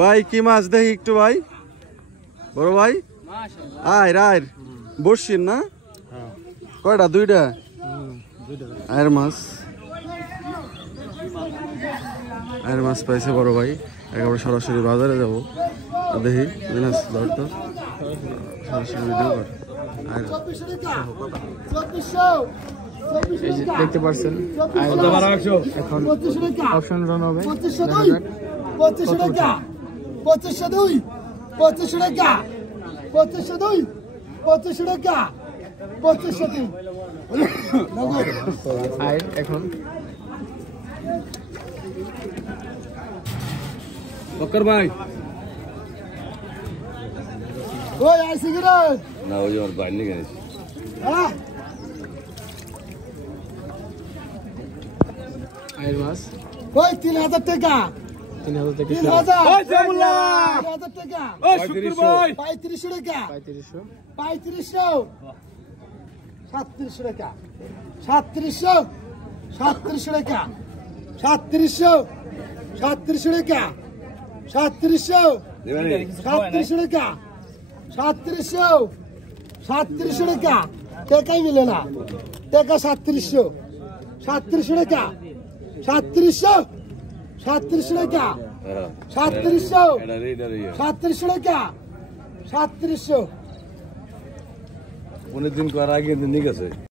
ভাই কি মাছ দেখি একটু ভাই, বড় ভাই আয় আয় বসছেন না? কয়টা? দুইটা আয়ের মাছ। আয়ের মাছ পাইছে বড় ভাই। একেবারে সরাসরি বাজারে যাবো, দেখি ধরতো সরাসরি ভিডিও কর। দেখতে পাচ্ছেন এখন অপশন রান হবে। 2500 টাকা 2502 2500 টাকা 2502 2500 টাকা 2503 আয় এখন বকর ভাই ওই আইসি গরে না ওই আমার বাইরে গেছে। হ্যাঁ আয়ের মাছ ওই 3000 টাকা 3000 থেকে 3000 ওই জামুল্লাহ 3000 টাকা ওই শুক্র ভাই 3500 টাকা 3500 3500 3700 টাকা 3700 3700 টাকা 3700 3700 টাকা 3700 দেবানি 3700 টাকা 3700 3700 টাকা টাকাই মিলে না টাকা 3700 3700 টাকা 3700 3700 টাকা 3700 এটা রে 3700 টাকা 3700 অনেক দিন করার আগে নিয়ে গেছে।